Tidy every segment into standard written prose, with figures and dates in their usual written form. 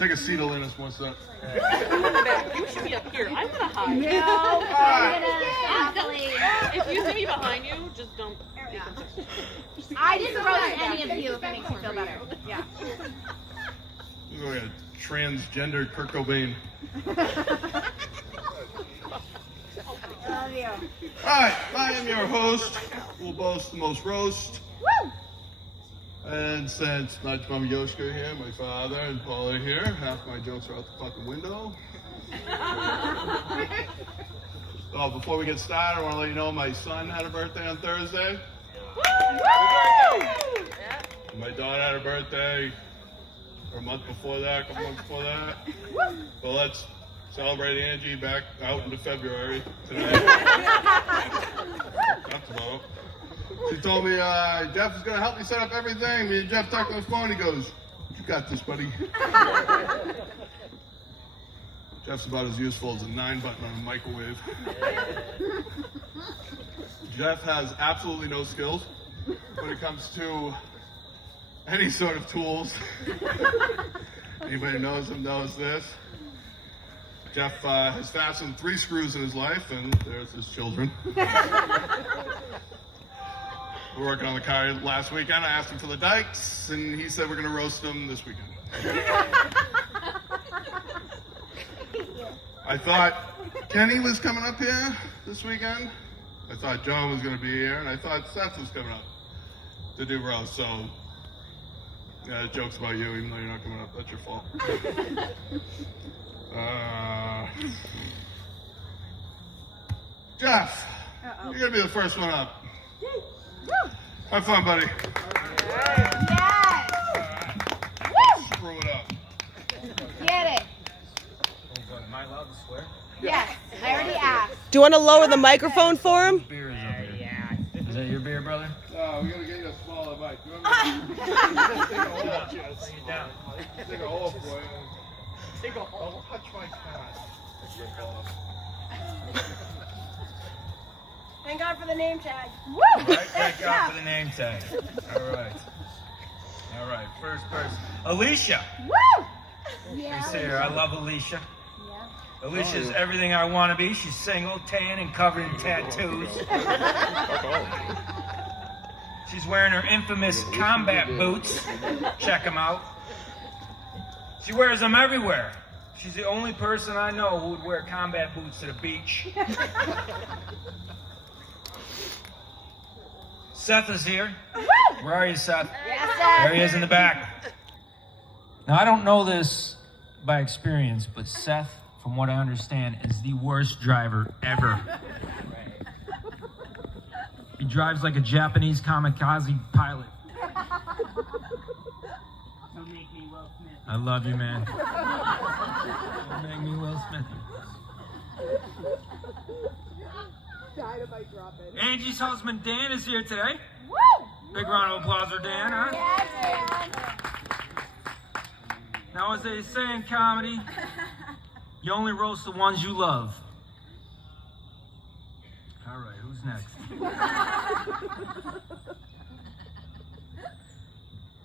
take a seat, Linus, one sec. You should be up here. I'm gonna hide. No, If you see me behind you, just don't. I didn't roast any of you if it makes you feel better. Yeah. We're a transgender Kurt Cobain. Love you. Alright, I am your host. We'll boast the most roast. Woo! And since my mom Yoshka here, my father, and Paul are here, half my jokes are out the fucking window. So before we get started, I want to let you know my son had a birthday on Thursday. My daughter had a birthday a month before that, a couple months before that. So let's celebrate Angie back out into February today. That's about. She told me Jeff is going to help me set up everything. Me and Jeff talked on the phone. He goes, "You got this, buddy." Jeff's about as useful as a 9-button on a microwave. Jeff has absolutely no skills when it comes to any sort of tools. Anybody who knows him knows this. Jeff has fastened 3 screws in his life, and there's his children. We're working on the car last weekend. I asked him for the dikes, and he said we're going to roast them this weekend. I thought Kenny was coming up here this weekend. I thought John was going to be here, and I thought Seth was coming up to do roast. So, yeah, the joke's about you, even though you're not coming up. That's your fault. Jeff, you're going to be the first one up. Have fun, buddy. Yes! Screw it up. Get it. Am I allowed to swear? Yes, I already asked. Do you want to lower the microphone for him? Beer is up here. Is that your beer, brother? No, we got to get you a smaller mic. You want me to take a hole? Bring it down. Take a hole for you. Take a hole. Don't touch my pad. Thank God for the name tag. Woo! All right, thank God for the name tag. All right. All right, first person. Alicia. Woo! You Yeah. see her. I love Alicia. Yeah. Alicia's everything I want to be. She's single, tan, and covered in tattoos. She's wearing her infamous combat boots. Check them out. She wears them everywhere. She's the only person I know who would wear combat boots to the beach. Seth is here. Where are you, Seth? Yes, There he is in the back. Now, I don't know this by experience, but Seth, from what I understand, is the worst driver ever. He drives like a Japanese kamikaze pilot. Don't make me Will Smith. I love you, man. Don't make me Will Smith. Angie's husband Dan is here today. Woo! Big round of applause for Dan, huh? Yes, man. Now, as they say in comedy, you only roast the ones you love. All right, who's next?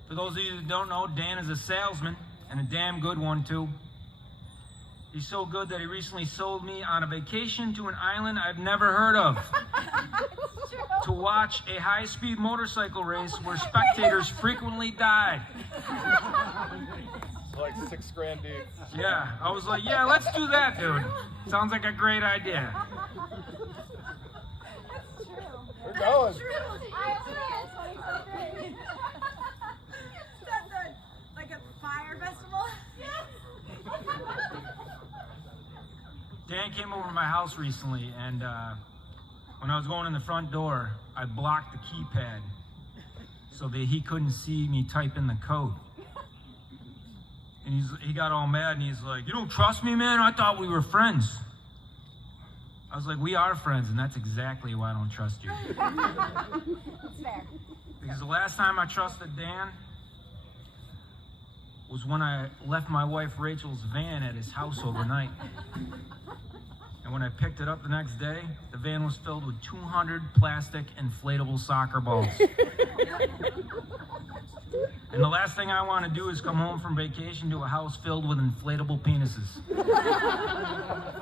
For those of you that don't know, Dan is a salesman, and a damn good one, too. He's so good that he recently sold me on a vacation to an island I've never heard of to watch a high-speed motorcycle race where spectators frequently died. Like $6,000 deep. Yeah, I was like, yeah, let's do that, dude. Sounds like a great idea. We're going. Like a fire festival? Dan came over to my house recently, and when I was going in the front door, I blocked the keypad so that he couldn't see me type in the code. And he got all mad, and he's like, "You don't trust me, man? I thought we were friends." I was like, "We are friends, and that's exactly why I don't trust you." That's fair. Because the last time I trusted Dan was when I left my wife Rachel's van at his house overnight. And when I picked it up the next day, the van was filled with 200 plastic inflatable soccer balls. And the last thing I want to do is come home from vacation to a house filled with inflatable penises.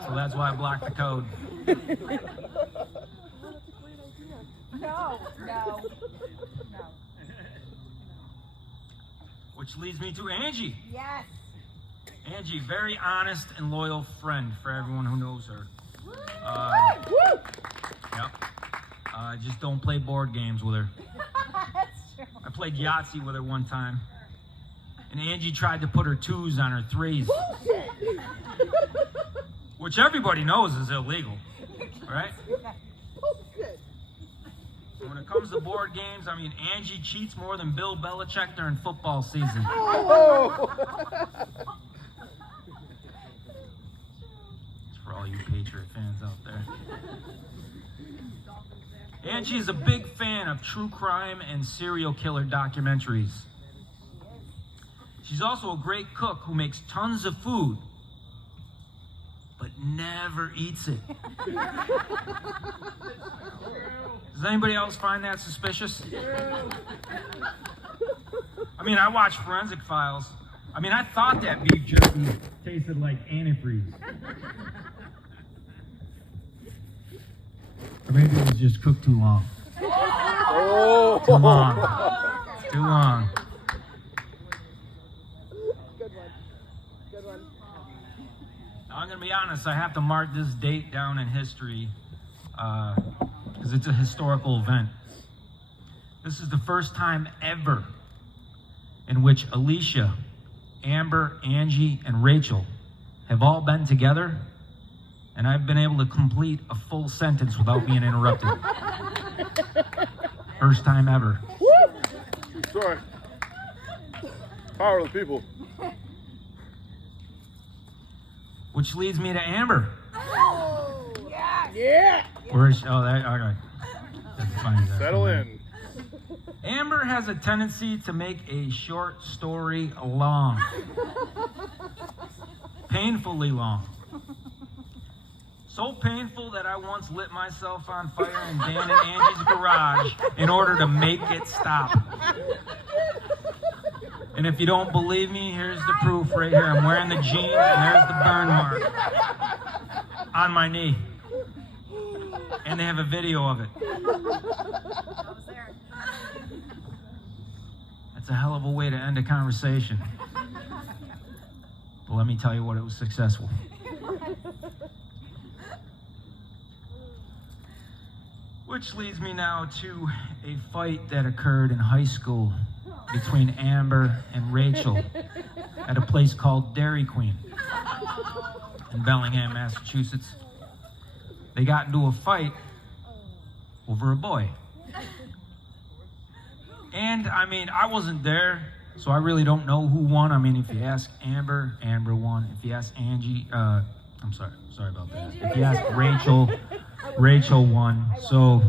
So that's why I blocked the code. No. Which leads me to Angie. Yes. Angie, very honest and loyal friend for everyone who knows her. Yep. Just don't play board games with her. That's true. I played Yahtzee with her one time, and Angie tried to put her 2s on her 3s. Which everybody knows is illegal, right? And when it comes to board games, I mean, Angie cheats more than Bill Belichick during football season. For all you Patriot fans out there. Angie is a big fan of true crime and serial killer documentaries. She's also a great cook who makes tons of food, but never eats it. Does anybody else find that suspicious? I mean, I watch Forensic Files. I mean, I thought that beef jerky tasted like antifreeze. Or maybe it was just cooked too long. Too long. Too long. Now, I'm going to be honest, I have to mark this date down in history because it's a historical event. This is the first time ever in which Alicia, Amber, Angie, and Rachel have all been together, and I've been able to complete a full sentence without being interrupted. First time ever. Sorry. Power of the people. Which leads me to Amber. Oh, yeah. Where is she? Oh, that, all right. Settle in. Amber has a tendency to make a short story long. Painfully long. So painful that I once lit myself on fire in Dan and Angie's garage in order to make it stop. And if you don't believe me, here's the proof right here. I'm wearing the jeans and there's the burn mark on my knee. And they have a video of it. That's a hell of a way to end a conversation. But let me tell you what, it was successful. Which leads me now to a fight that occurred in high school between Amber and Rachel at a place called Dairy Queen in Bellingham, Massachusetts. They got into a fight over a boy. And, I mean, I wasn't there, so I really don't know who won. I mean, if you ask Amber, Amber won. If you ask Angie, I'm sorry about that. If you ask Rachel, Rachel won. So,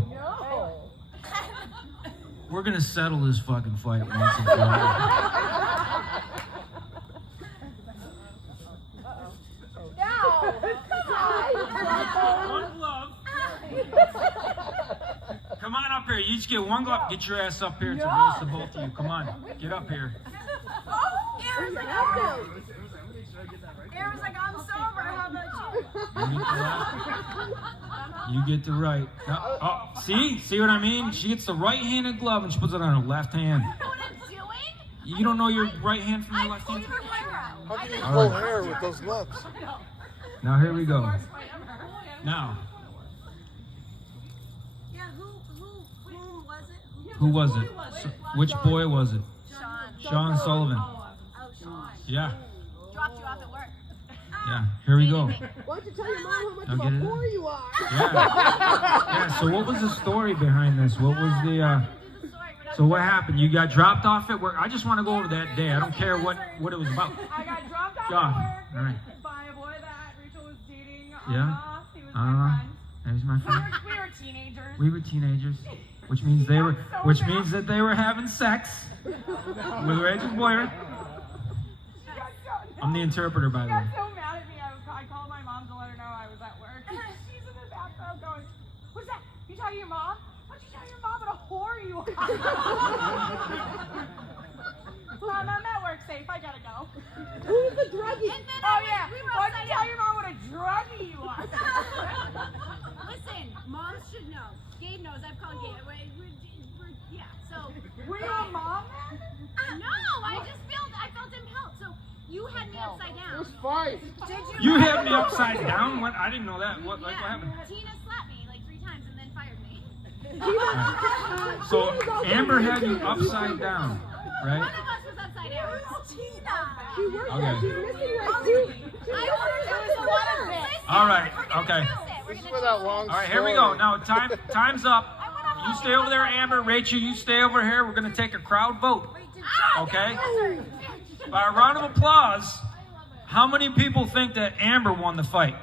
we're going to settle this fucking fight once and for all. One glove. Come on up here. You each get one glove. Get your ass up here. It's a race to both of you. Come on. Get up here. Aaron's like, I'm sober. How about you? You get the right. Now, oh, see what I mean? She gets the right-handed glove and she puts it on her left hand. You know what I'm doing? You don't know your right hand from your left hand? How can you All pull right. hair with those gloves? Now here we go. Now, Yeah, who was it? who was it? Which boy was it? Sean Sullivan. Oh, Sean. Yeah, Dropped you off at work. yeah. Here we go. Why don't you tell your mom how much Now of get a it? whore you are? Yeah. Yeah. So what was the story behind this? What was the? So what happened? You got dropped off at work. I just want to go over that day. I don't care what it was about. I got dropped off John. at work All right. by a boy that Rachel was dating. Yeah. He was my friend. There's my friend. We were teenagers. We were teenagers, which means that they were having sex with Rachel's boyfriend. I'm the interpreter, by the way. She got so mad at me. I called my mom to let her know I was at work. crowd going, what's that? You tell your mom? Why'd you tell your mom what a whore you are? Mom, I'm at work safe. I gotta go. Who's the druggie? And then Oh, yeah. we were Why'd you upside tell down. your mom what a druggie you are? Listen, moms should know. Gabe knows. I've called Gabe. Yeah, so. Were you a mom then? No, I felt impelled. So you had me upside down. Fight. Did You had me upside down? What? I didn't know that. What happened? Tina slapped me like 3 times and then fired me. So Amber had you upside down, One right? of us was upside down. Tina. She works Okay. out. She's missing right too. I was a lot of this. All right, okay. We're This is gonna for that long All right, here we go. Now time's up. You stay over there, Amber. Rachel, you stay over here. We're gonna take a crowd vote. Okay? By a round of applause, how many people think that Amber won the fight?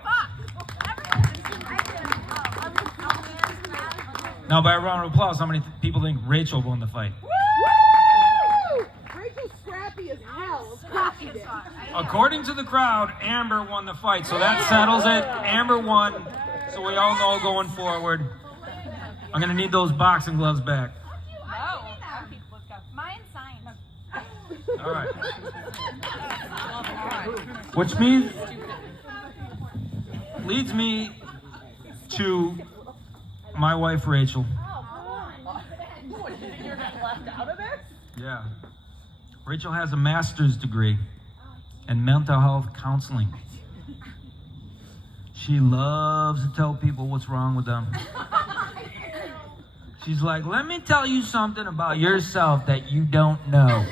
Now, by a round of applause, how many people think Rachel won the fight? Woo! Rachel's scrappy as hell. Scrappy bitch. According to the crowd, Amber won the fight, so that settles it. Amber won, so we all know going forward. I'm gonna need those boxing gloves back. Mine's signed. All right. Which means leads me to my wife Rachel. You're getting left out of this? Yeah. Rachel has a master's degree in mental health counseling. She loves to tell people what's wrong with them. She's like, let me tell you something about yourself that you don't know.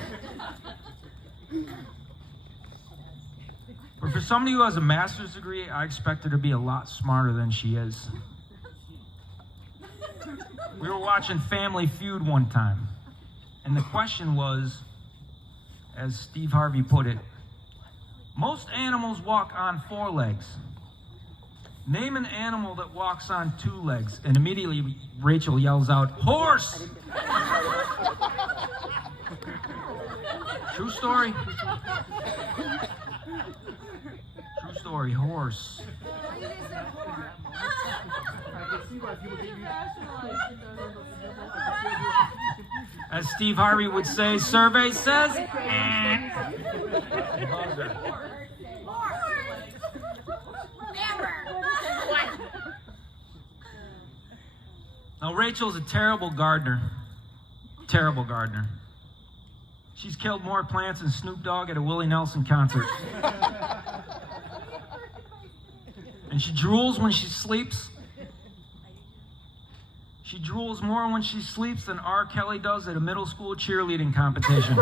But for somebody who has a master's degree, I expect her to be a lot smarter than she is. We were watching Family Feud one time, and the question was, as Steve Harvey put it, most animals walk on 4 legs. Name an animal that walks on 2 legs. And immediately Rachel yells out, horse! True story. True story, horse. As Steve Harvey would say, survey says, buzzer. Now, Rachel's a terrible gardener. Terrible gardener. She's killed more plants than Snoop Dogg at a Willie Nelson concert. And she drools when she sleeps. She drools more when she sleeps than R. Kelly does at a middle school cheerleading competition.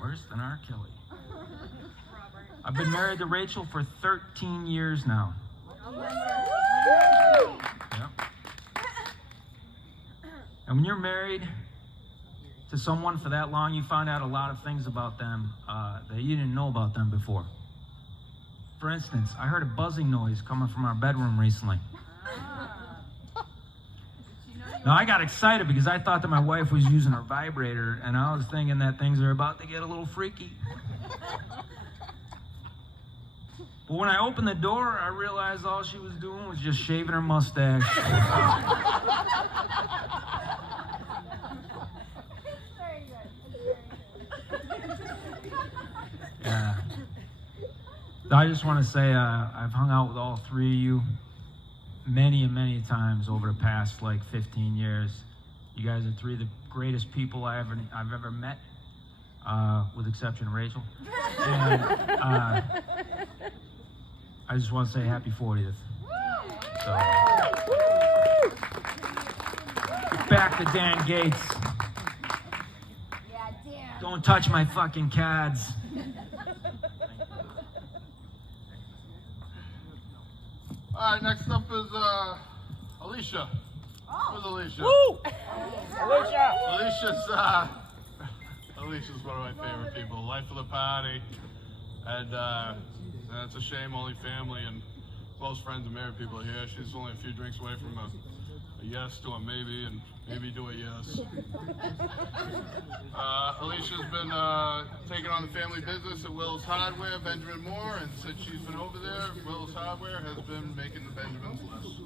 Worse than R. Kelly. I've been married to Rachel for 13 years now. Yep. And when you're married to someone for that long, you find out a lot of things about them that you didn't know about them before. For instance, I heard a buzzing noise coming from our bedroom recently. Now, I got excited because I thought that my wife was using her vibrator, and I was thinking that things are about to get a little freaky. But when I opened the door, I realized all she was doing was just shaving her mustache. Yeah. I just want to say I've hung out with all 3 of you many and many times over the past like 15 years. You guys are 3 of the greatest people I've ever met, with exception of Rachel. And I just want to say happy 40th. So, back to Dan Gates. Yeah, damn. Don't touch my fucking cads. All right, next up is Alicia. Where's Alicia? Alicia's one of my favorite people. Life of the party, and it's a shame only family and close friends and married people are here. She's only a few drinks away from a yes to a maybe, and Maybe do a yes. Alicia's been taking on the family business at Will's Hardware, Benjamin Moore, and since she's been over there, Will's Hardware has been making the Benjamins list.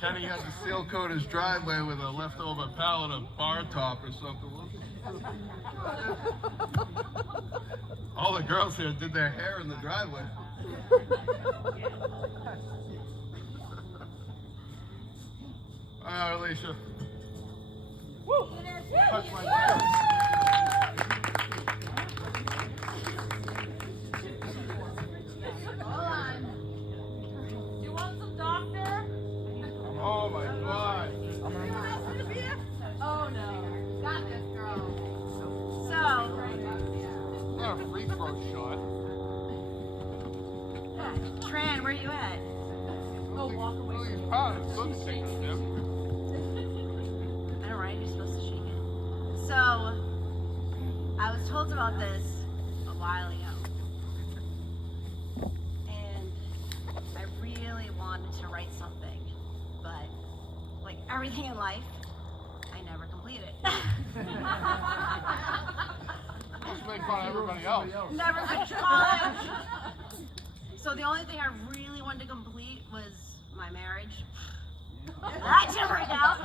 Kenny had to seal coat his driveway with a leftover pallet of bar top or something. All the girls here did their hair in the driveway. All right, Alicia. Woo! Touch my hair. Hold on. You want some doctor? Oh my God. Oh no. Got this, girl. So, Not a free throw shot. Tran, where you at? Oh, walk away. I know, right? You're supposed to shake it. So, I was told about this a while ago. And I really wanted to write something. But, like everything in life, I never complete it. Let's make fun of everybody else. Never finished college. So the only thing I really wanted to complete was my marriage. That didn't work out.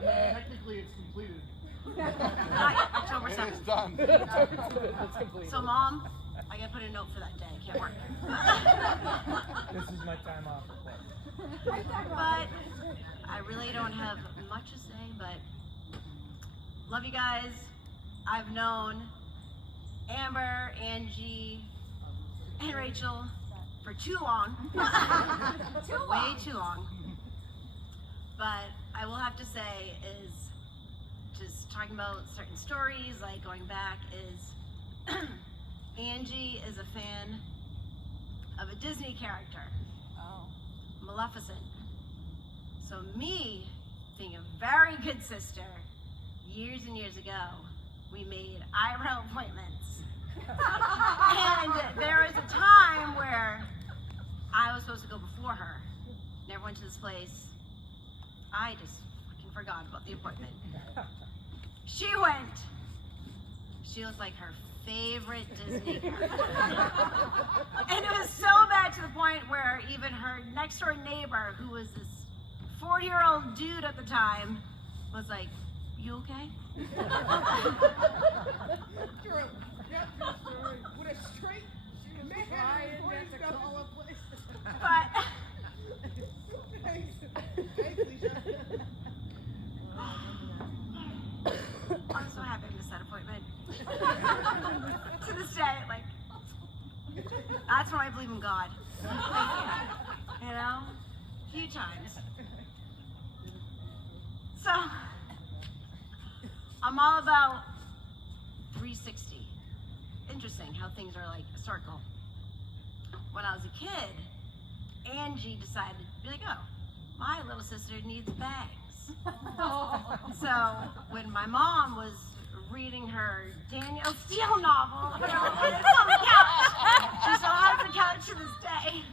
Technically, it's completed. Not yet, October 7th. It's done. So, Mom, I gotta put a note for that day. Can't work. This is my time off. But I really don't have much to say, but love you guys. I've known Amber, Angie, and Rachel for too long. Way too long. But I will have to say is just talking about certain stories, like going back, is Angie is a fan of a Disney character. Oh. Maleficent. So me, being a very good sister, years and years ago, we made eyebrow appointments. And there was a time where I was supposed to go before her. Never went to this place. I just fucking forgot about the appointment. She went. She was like her favorite Disney character. And it was so bad to the point where even her next door neighbor, who was this 40-year-old dude at the time, was like, "You okay?" With a straight man, But I'm so happy I missed that appointment. To this day, like, that's when I believe in God. You know? A few times. So, I'm all about 360. Interesting how things are like a circle. When I was a kid, Angie decided to be like, oh, my little sister needs bangs. So when my mom was reading her Danielle Steele novel, when I was on the couch, she still has the couch to this day.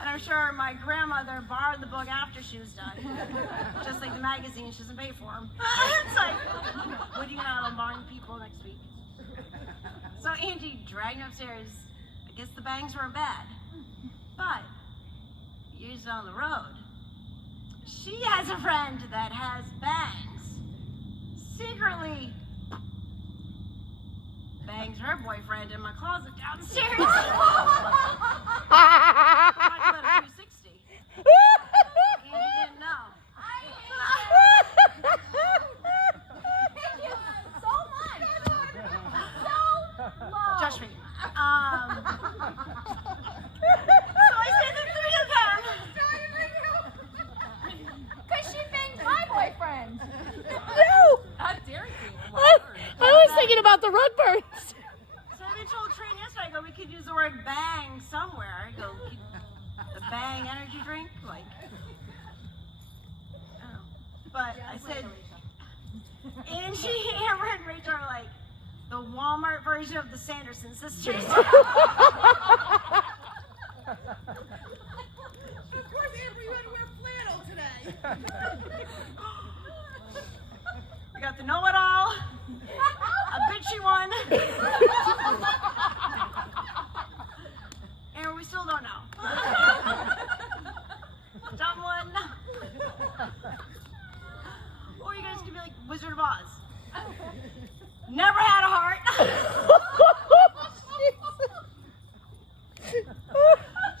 And I'm sure my grandmother borrowed the book after she was done. Just like the magazine, she doesn't pay for them. It's like, what are you gonna unbind people next week? So Angie dragged me upstairs. I guess the bangs weren't bad. But years down the road, she has a friend that has bangs. Secretly bangs her boyfriend in my closet downstairs. Talk about a 360. Angie didn't know. So much. So low. Josh me. So I say the three of them. Because she banged my boyfriend. No! How dare you? I was thinking about the Rudburns. So I told Tran yesterday, I go, we could use the word bang somewhere. I go, the bang energy drink? Like, oh. But I said, Angie, Amber, and Rachel are like the Walmart version of the Sanderson sisters. We got the know-it-all, a bitchy one, and we still don't know. Dumb one. Or you guys could be like Wizard of Oz. Never had a heart.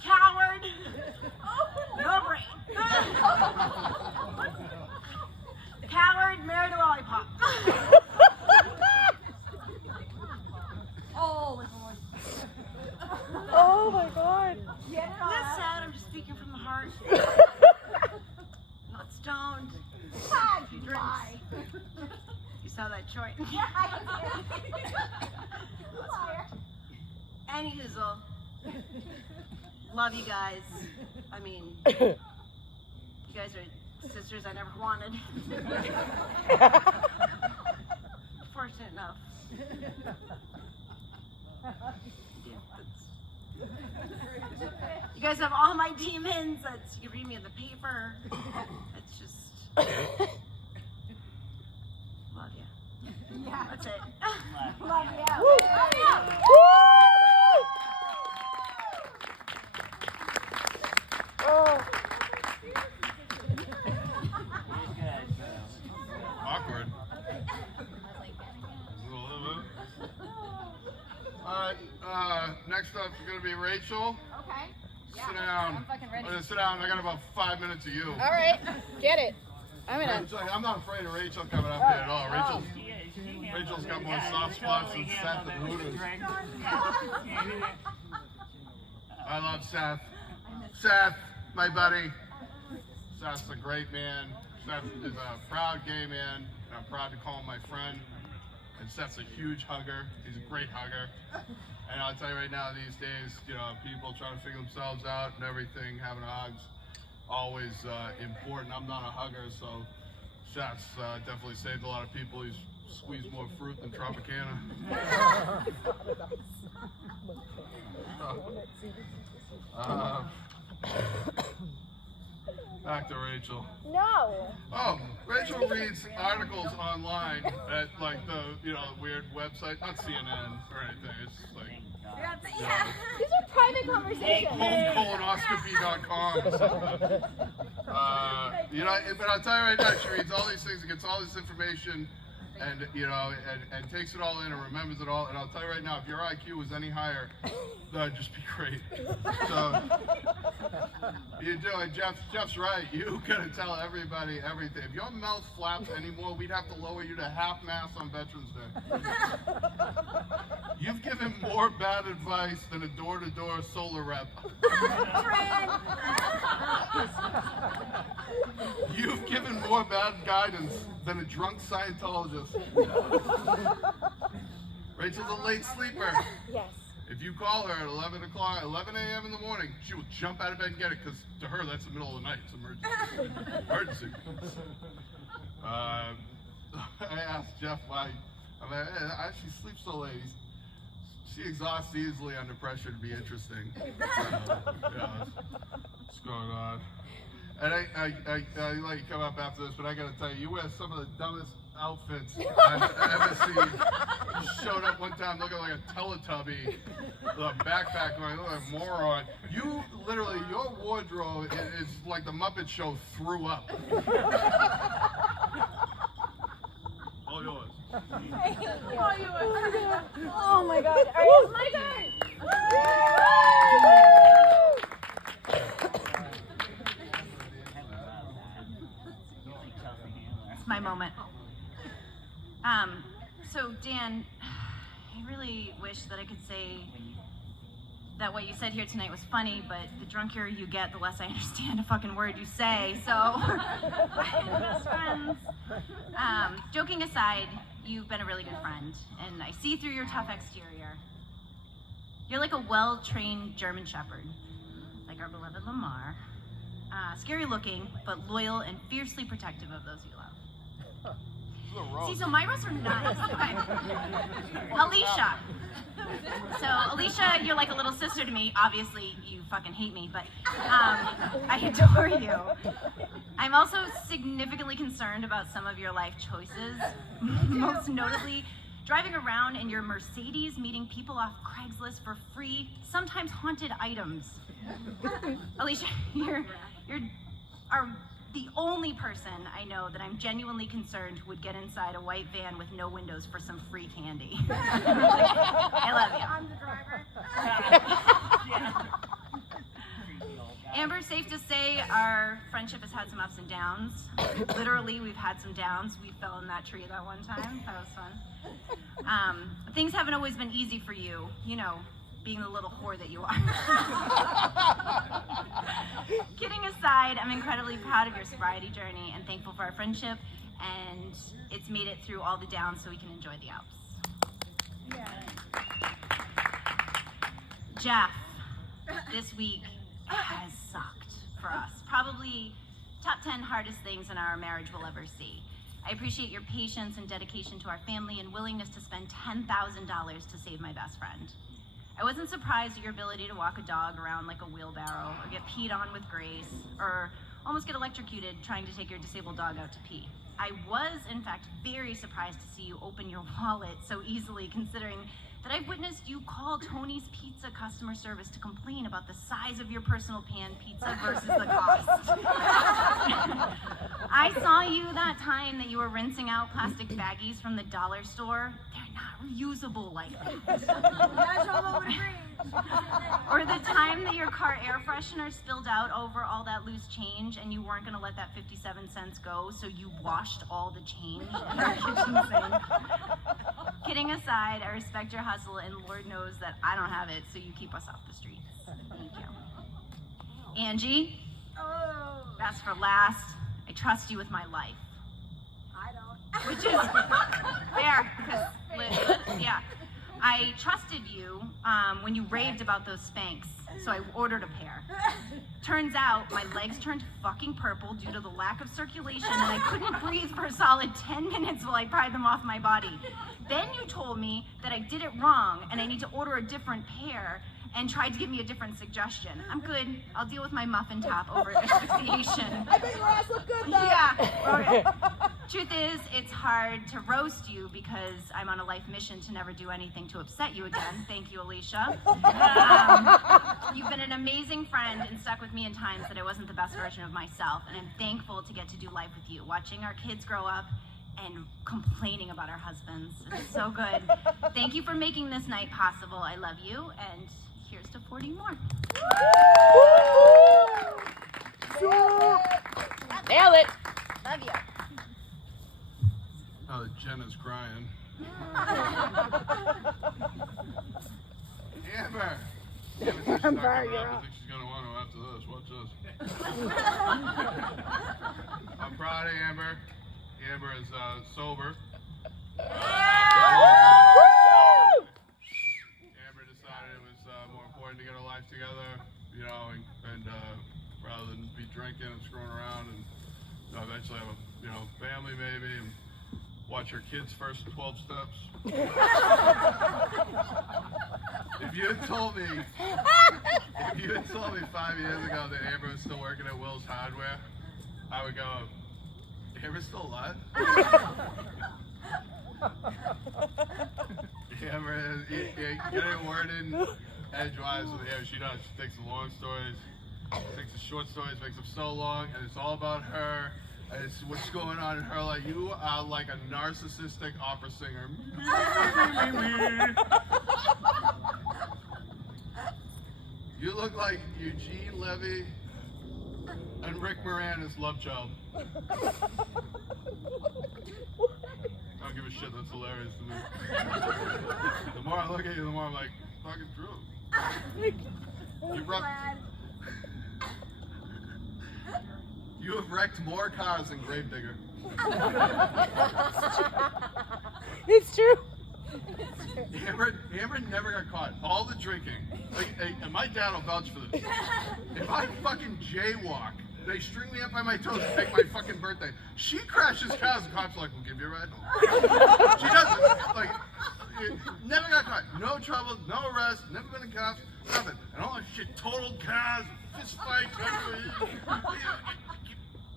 Coward. No brain. Coward, married a lollipop. Oh my god. Isn't that sad? I'm just speaking from the heart. Not stoned. Few drinks. You saw that joint. Any hizzle. Love you guys. I mean, you guys are sisters I never wanted. Fortunate enough. You guys have all my demons. That's, you can read me in the paper. It's just love you. Yeah, that's it. Love you. Awkward. Alright, next up is going to be Rachel. Okay. Sit down. I'm fucking ready. I'm gonna sit down. I got about 5 minutes of you. All right, get it. I'm not afraid of Rachel coming up here at all. Rachel's got more soft spots than Seth and Hooters. I love Seth. Seth, my buddy. Seth's a great man. Seth is a proud gay man, and I'm proud to call him my friend. And Seth's a huge hugger. He's a great hugger. And I'll tell you right now, these days, you know, people trying to figure themselves out and everything, having hugs, always important. I'm not a hugger, so Seth's definitely saved a lot of people. He's squeezed more fruit than Tropicana. Back to Rachel. No. Oh, Rachel reads articles online at like the, you know, weird website, not CNN or anything. It's just like Yeah. These are private conversations. homecolonoscopy.com or something. You know, but I'll tell you right now, she reads all these things and gets all this information and, you know, and takes it all in and remembers it all. And I'll tell you right now, if your IQ was any higher, that'd just be great. So, you do it. Jeff's right. You gotta tell everybody everything. If your mouth flapped anymore, we'd have to lower you to half mast on Veterans Day. You've given more bad advice than a door-to-door solar rep. You've given more bad guidance than a drunk Scientologist. Rachel's a late sleeper. Yes. If you call her at 11 a.m. in the morning, she will jump out of bed and get it, because to her, that's the middle of the night. It's emergency. I asked Jeff why. I'm like, hey, she sleeps so late. She exhausts easily under pressure to be interesting. So, yeah, what's going on? And I let you come up after this, but I gotta tell you, you wear some of the dumbest outfits I've ever seen. You showed up one time looking like a Teletubby with a backpack going, look like a moron. You literally, your wardrobe is like the Muppet Show threw up. All yours. Oh my god. All right, it's my turn. It's my moment. So Dan, I really wish that I could say that what you said here tonight was funny, but the drunker you get, the less I understand a fucking word you say, so we're best friends. Joking aside, you've been a really good friend, and I see through your tough exterior. You're like a well-trained German Shepherd, like our beloved Lamar. Scary looking, but loyal and fiercely protective of those you love. See, so my roles are nice. Okay. Alicia. So, Alicia, you're like a little sister to me. Obviously, you fucking hate me, but I adore you. I'm also significantly concerned about some of your life choices, most notably driving around in your Mercedes, meeting people off Craigslist for free, sometimes haunted items. Alicia, you're the only person I know that I'm genuinely concerned would get inside a white van with no windows for some free candy. I love you. I'm the driver. Amber, safe to say our friendship has had some ups and downs. Literally, we've had some downs. We fell in that tree that one time. That was fun. Things haven't always been easy for you, you know, being the little whore that you are. Kidding aside, I'm incredibly proud of your sobriety journey and thankful for our friendship, and it's made it through all the downs so we can enjoy the ups. Jeff, this week has sucked for us. Probably top 10 hardest things in our marriage we'll ever see. I appreciate your patience and dedication to our family and willingness to spend $10,000 to save my best friend. I wasn't surprised at your ability to walk a dog around like a wheelbarrow, or get peed on with grace, or almost get electrocuted trying to take your disabled dog out to pee. I was, in fact, very surprised to see you open your wallet so easily, considering that I've witnessed you call Tony's Pizza customer service to complain about the size of your personal pan pizza versus the cost. I saw you that time that you were rinsing out plastic baggies from the dollar store. They're not reusable like that. Or the time that your car air freshener spilled out over all that loose change and you weren't going to let that 57 cents go, so you washed all the change in your kitchen sink. Kidding aside, I respect your hustle, and Lord knows that I don't have it, so you keep us off the streets. Thank you. Angie, that's for last. I trust you with my life. I don't. Which is fair, because, yeah. I trusted you when you raved about those Spanx, so I ordered a pair. Turns out my legs turned fucking purple due to the lack of circulation, and I couldn't breathe for a solid 10 minutes while I pried them off my body. Then you told me that I did it wrong and I need to order a different pair, and tried to give me a different suggestion. I'm good. I'll deal with my muffin top over asphyxiation. I bet your ass look good though. Yeah. Okay. Truth is, it's hard to roast you because I'm on a life mission to never do anything to upset you again. Thank you, Alicia. You've been an amazing friend and stuck with me in times that I wasn't the best version of myself, and I'm thankful to get to do life with you, watching our kids grow up and complaining about our husbands. It's so good. Thank you for making this night possible. I love you, and here's to 40 more. Nail it. Love you. Oh, Jenna's crying. Amber! Amber says she's not coming up. I think she's gonna want to after this. Watch this. I'm proud of Amber. Amber is sober. Amber decided it was more important to get her life together, you know, and rather than be drinking and screwing around, and eventually have a family maybe, and watch her kids' first 12 steps. If you had told me 5 years ago that Amber was still working at Will's Hardware, I would go, Amber's still alive? Amber is getting word in edgewise with Amber. She does. She takes the long stories, takes the short stories, makes them so long, and it's all about her. And it's what's going on in her life. You are like a narcissistic opera singer. You look like Eugene Levy and Rick Moranis' love child. I don't give a shit, that's hilarious to me. The more I look at you, the more I'm like, fucking true. You have wrecked more cars than Gravedigger. It's true. Amber never got caught. All the drinking. And my dad will vouch for this. If I fucking jaywalk They string me up by my toes and take my fucking birthday. She crashes cars and cops are like, we'll give you a ride home. She doesn't. Like, never got caught. No trouble, no arrest, never been in cops, nothing. And all that shit, totaled cars, fist fights,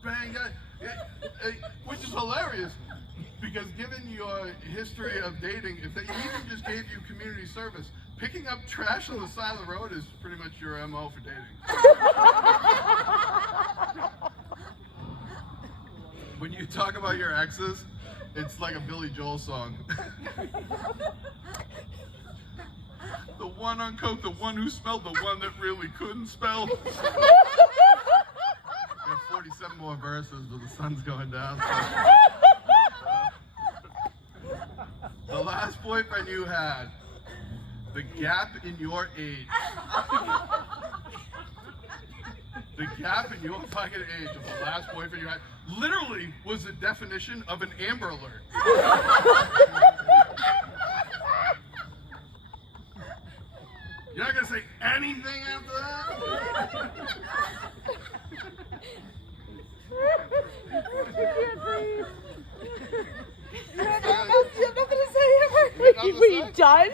bang, which is hilarious. Because given your history of dating, if they even just gave you community service, picking up trash on the side of the road is pretty much your MO for dating. When you talk about your exes, it's like a Billy Joel song. The one on coke, the one who spelled, the one that really couldn't spell. We have 47 more verses, but the sun's going down. The last boyfriend you had, the gap in your age. The gap in your fucking age of the last boyfriend you had literally was the definition of an Amber Alert. You're not gonna say anything after that? You have nothing to say ever? Were you done?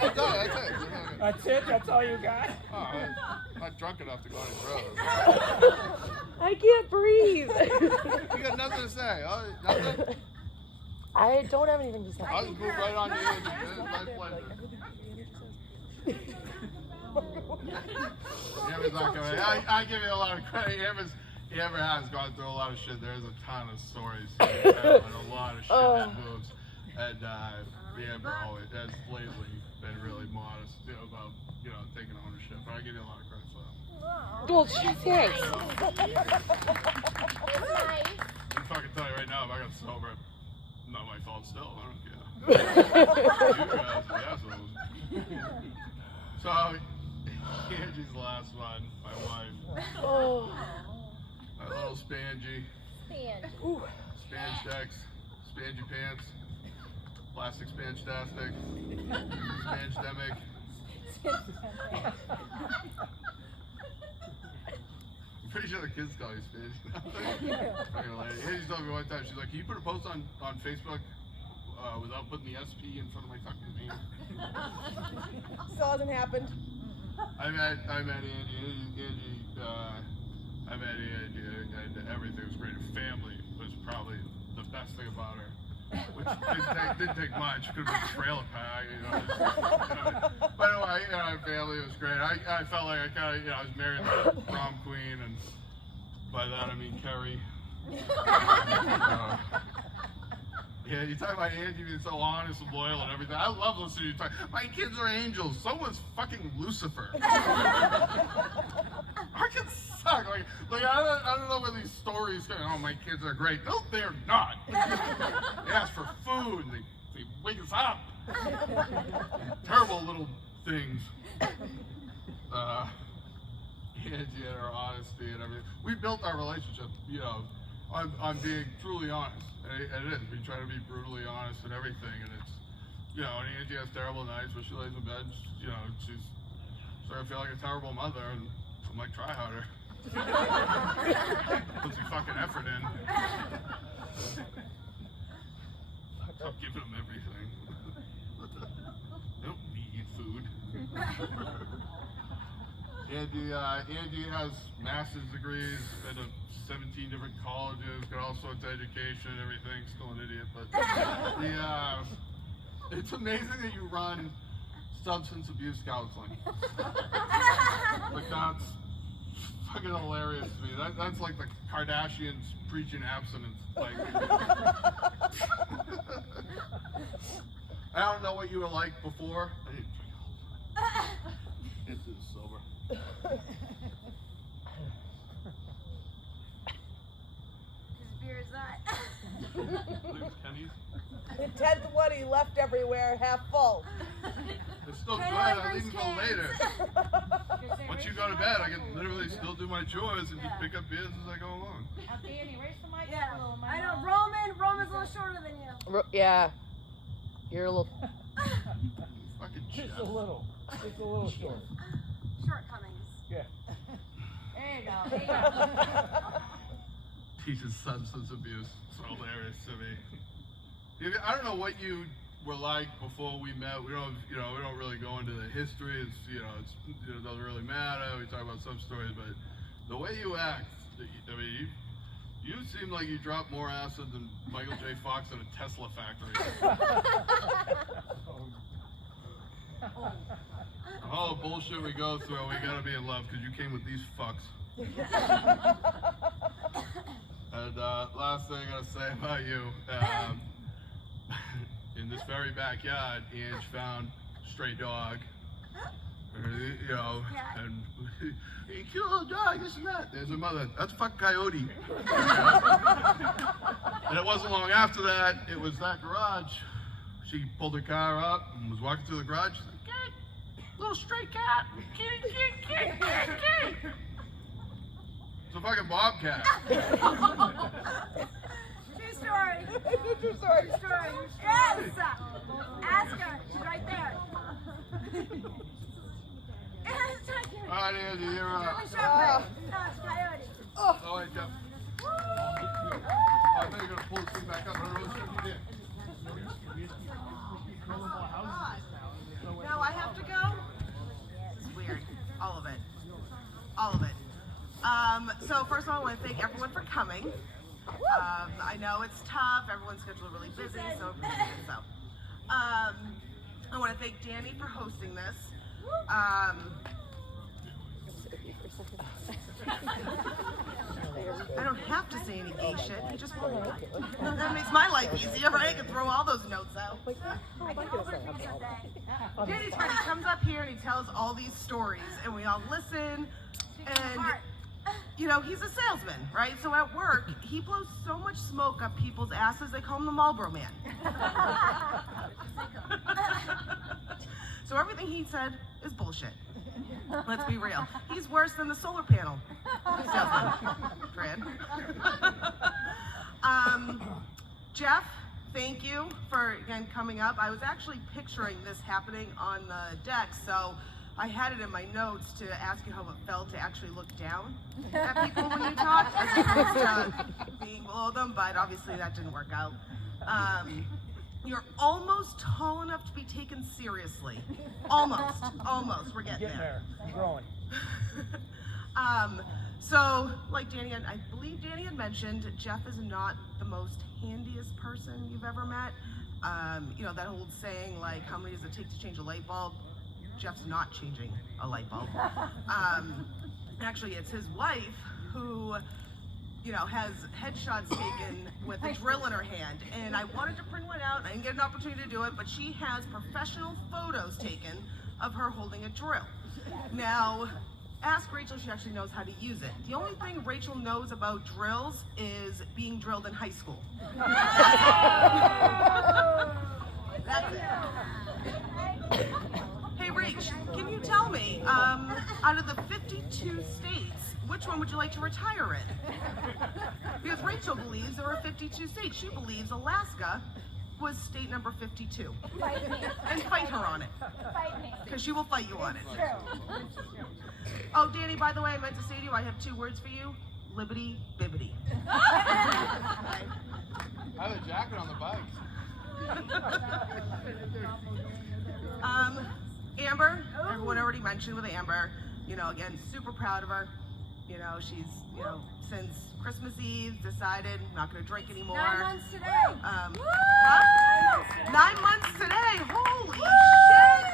I'm done, that's it. That's it? That's all you got? Oh, I'm not drunk enough to go any further. I can't breathe. You got nothing to say. Oh, nothing? I don't have anything to say. I'll just move right on you. It's my pleasure. Amber's not coming. I give you a lot of credit. Amber has gone through a lot of shit. There's a ton of stories and a lot of shit that moves. And Amber always has lately been really modest about taking ownership. But I give you a lot of credit for that. Well, gee, thanks. I'm fucking tell you right now, if I got sober, not my fault still. I don't care. You guys are the assholes. So, Angie's the last one, my wife. Oh. My little Spangy. Spange decks, Spangy pants, plastic spange tastic, spange demic. I'm pretty sure the kids call you Spange. Angie told me one time, she's like, can you put a post on Facebook without putting the SP in front of my fucking name? Still hasn't happened. I met Angie, and everything was great. Her family was probably the best thing about her, which didn't take much. Could have been a trailer park, But anyway, her family was great. I felt like I was married to a prom queen, and by that I mean Kerry. Yeah, you talk about Angie being so honest and loyal and everything. I love listening to you talk. My kids are angels. So was fucking Lucifer. Our kids suck. Like I don't know where these stories go. Oh, my kids are great. No, they're not. They ask for food. They wake us up. Terrible little things. Angie and her honesty and everything. We built our relationship, on being truly honest. And it is. We try to be brutally honest and everything. And it's, and Angie has terrible nights when she lays in bed. She's starting to feel like a terrible mother. And I'm like, try harder. Put some fucking effort in. Stop giving them everything. They don't need food. Angie has master's degrees at 17 different colleges, got all sorts of education and everything, still an idiot, but it's amazing that you run substance abuse counseling. Like, that's fucking hilarious to me. That's like the Kardashians preaching abstinence. Like, I don't know what you were like before. I didn't drink all the time. It's just sober. Whose beer is that? I think it's Kenny's. The 10th one he left everywhere half full. It's still good. I'll even go later. Once you go to bed, I can literally still do my chores and just pick up beers as I go along. Danny, raise the mic Yeah, a little. I know. Roman's a little shorter than you. Yeah. You're a little. Fucking Just chef. a little. Just a little short. Shortcomings. Yeah. There you go. There you go. teaches substance abuse. It's hilarious to me. I don't know what you were like before we met. We don't, we don't really go into the history. It doesn't really matter. We talk about some stories, but the way you act, I mean, you seem like you dropped more acid than Michael J. Fox in a Tesla factory. All the bullshit we go through, we gotta be in love because you came with these fucks. And last thing I gotta say about you, in this very backyard, Ange found a stray dog. And he killed a dog, this and that. There's her mother. That's a fucking coyote. And it wasn't long after that, it was that garage. She pulled her car up and was walking through the garage. She's like, "Cat, little stray cat. Kitty. It's a fucking bobcat." True story. True story. True story. Yes. Ask her. She's right there. All right, Andy, you're up. It's coyote. Oh, wait, Jeff. I know you're gonna pull this thing back up. I don't know what you did. Now I have to go? This is weird. All of it. All of it. So first of all, I want to thank everyone for coming. I know it's tough. Everyone's schedules are really busy, so I want to thank Danny for hosting this. I don't have to say any gay shit. He just that makes my life easier, right? I can throw all those notes out. Danny's friend, he comes up here and he tells all these stories, and we all listen. And he's a salesman, right? So at work, he blows so much smoke up people's asses, they call him the Marlboro Man. So everything he said is bullshit. Let's be real. He's worse than the solar panel salesman. Fran. Jeff, thank you for, again, coming up. I was actually picturing this happening on the deck, so I had it in my notes to ask you how it felt to actually look down at people when you talk, as opposed to being below them, but obviously that didn't work out. You're almost tall enough to be taken seriously. Almost. We're getting there. I'm growing. So, like Danny, I believe Danny had mentioned, Jeff is not the most handiest person you've ever met. That old saying, like, how many does it take to change a light bulb? Jeff's not changing a light bulb. Actually, it's his wife who, has headshots taken with a drill in her hand. And I wanted to print one out, and I didn't get an opportunity to do it, but she has professional photos taken of her holding a drill. Now, ask Rachel, she actually knows how to use it. The only thing Rachel knows about drills is being drilled in high school. That's it. Hey, Rach, can you tell me, out of the 52 states, which one would you like to retire in? Because Rachel believes there are 52 states. She believes Alaska was state number 52. Fight me. And fight her on it. Fight me. Because she will fight you on it. True. Oh, Danny, by the way, I meant to say to you, I have 2 words for you. Libbity bibbity. I have a jacket on the bike. Amber, everyone already mentioned with Amber, again, super proud of her. She's, since Christmas Eve decided not going to drink anymore. 9 months today. 9 months today. Holy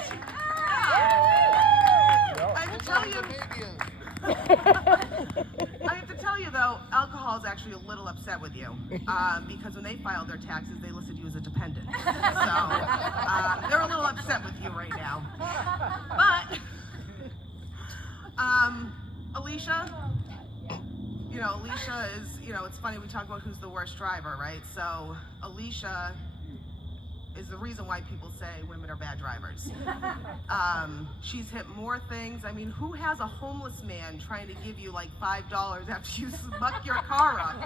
shit. I have to tell you though, alcohol is actually a little upset with you because when they filed their taxes, they listed you as a dependent. So they're a little upset with you right now. But Alicia, Alicia is, it's funny we talk about who's the worst driver, right? So Alicia is the reason why people say women are bad drivers. She's hit more things. I mean, who has a homeless man trying to give you like $5 after you muck your car up?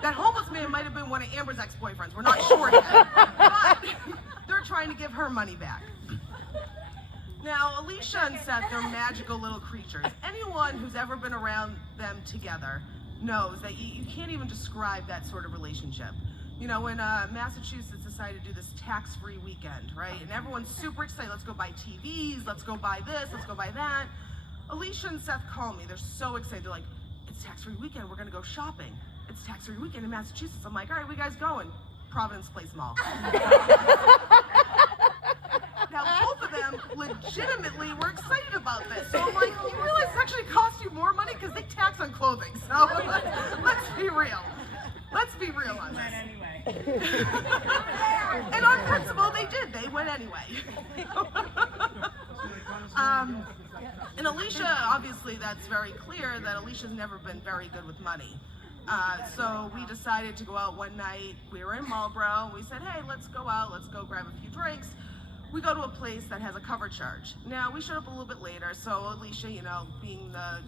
That homeless man might have been one of Amber's ex-boyfriends. We're not sure yet. But they're trying to give her money back. Now, Alicia and Seth, they're magical little creatures. Anyone who's ever been around them together knows that you can't even describe that sort of relationship. You know, when Massachusetts decided to do this tax-free weekend, right? And everyone's super excited. Let's go buy TVs. Let's go buy this. Let's go buy that. Alicia and Seth call me. They're so excited. They're like, it's tax-free weekend. We're going to go shopping. It's tax-free weekend in Massachusetts. I'm like, all right, where you guys going? Providence Place Mall. Now, both of them legitimately were excited about this. So I'm like, you realize it actually costs you more money because they tax on clothing. So let's be real. Let's be real on this. And on principle, they did. They went anyway. And Alicia, obviously, that's very clear that Alicia's never been very good with money. So we decided to go out one night. We were in Marlboro. We said, hey, let's go out. Let's go grab a few drinks. We go to a place that has a cover charge. Now, we showed up a little bit later. So Alicia, you know, being the,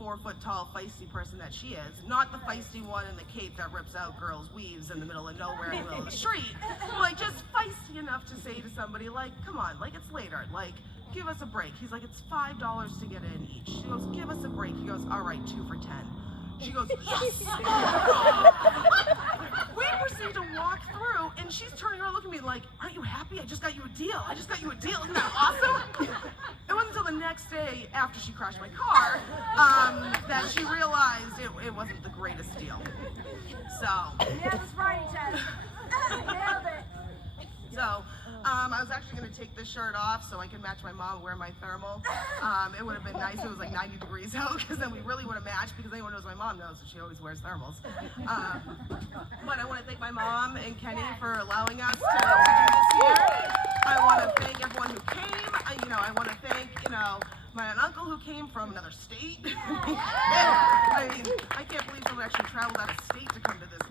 4-foot-tall, feisty person that she is, not the feisty one in the Cape that rips out girls' weaves in the middle of nowhere in the middle of the street, like just feisty enough to say to somebody, like, come on, like, it's later, like, give us a break. He's like, it's $5 to get in each. She goes, give us a break. He goes, all right, 2 for $10. She goes, yes! We proceed to walk through, and she's turning around looking at me like, aren't you happy? I just got you a deal. I just got you a deal. Isn't that awesome? It wasn't until the next day, after she crashed my car, that she realized it wasn't the greatest deal. So. Yeah, that's right, Ted. Nailed it. So, I was actually going to take this shirt off so I can match my mom and wear my thermal. It would have been nice if it was like 90 degrees out, because then we really would have matched, because anyone knows my mom knows that she always wears thermals. But I want to thank my mom and Kenny for allowing us to do this here. I want to thank everyone who came. I want to thank, my uncle who came from another state. I mean, I can't believe someone actually traveled out of state to come to this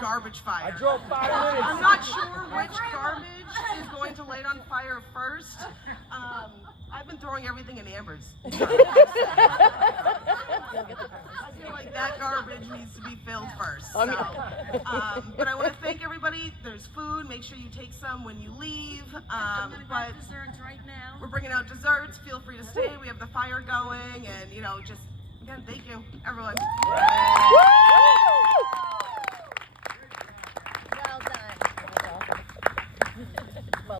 garbage fire. I drove 5 minutes. I'm not sure which garbage is going to light on fire first. I've been throwing everything in Amber's. I feel like that garbage needs to be filled first. So, but I want to thank everybody. There's food. Make sure you take some when you leave. But Desserts right now. we're bringing out desserts. Feel free to stay. We have the fire going, and just again, thank you, everyone.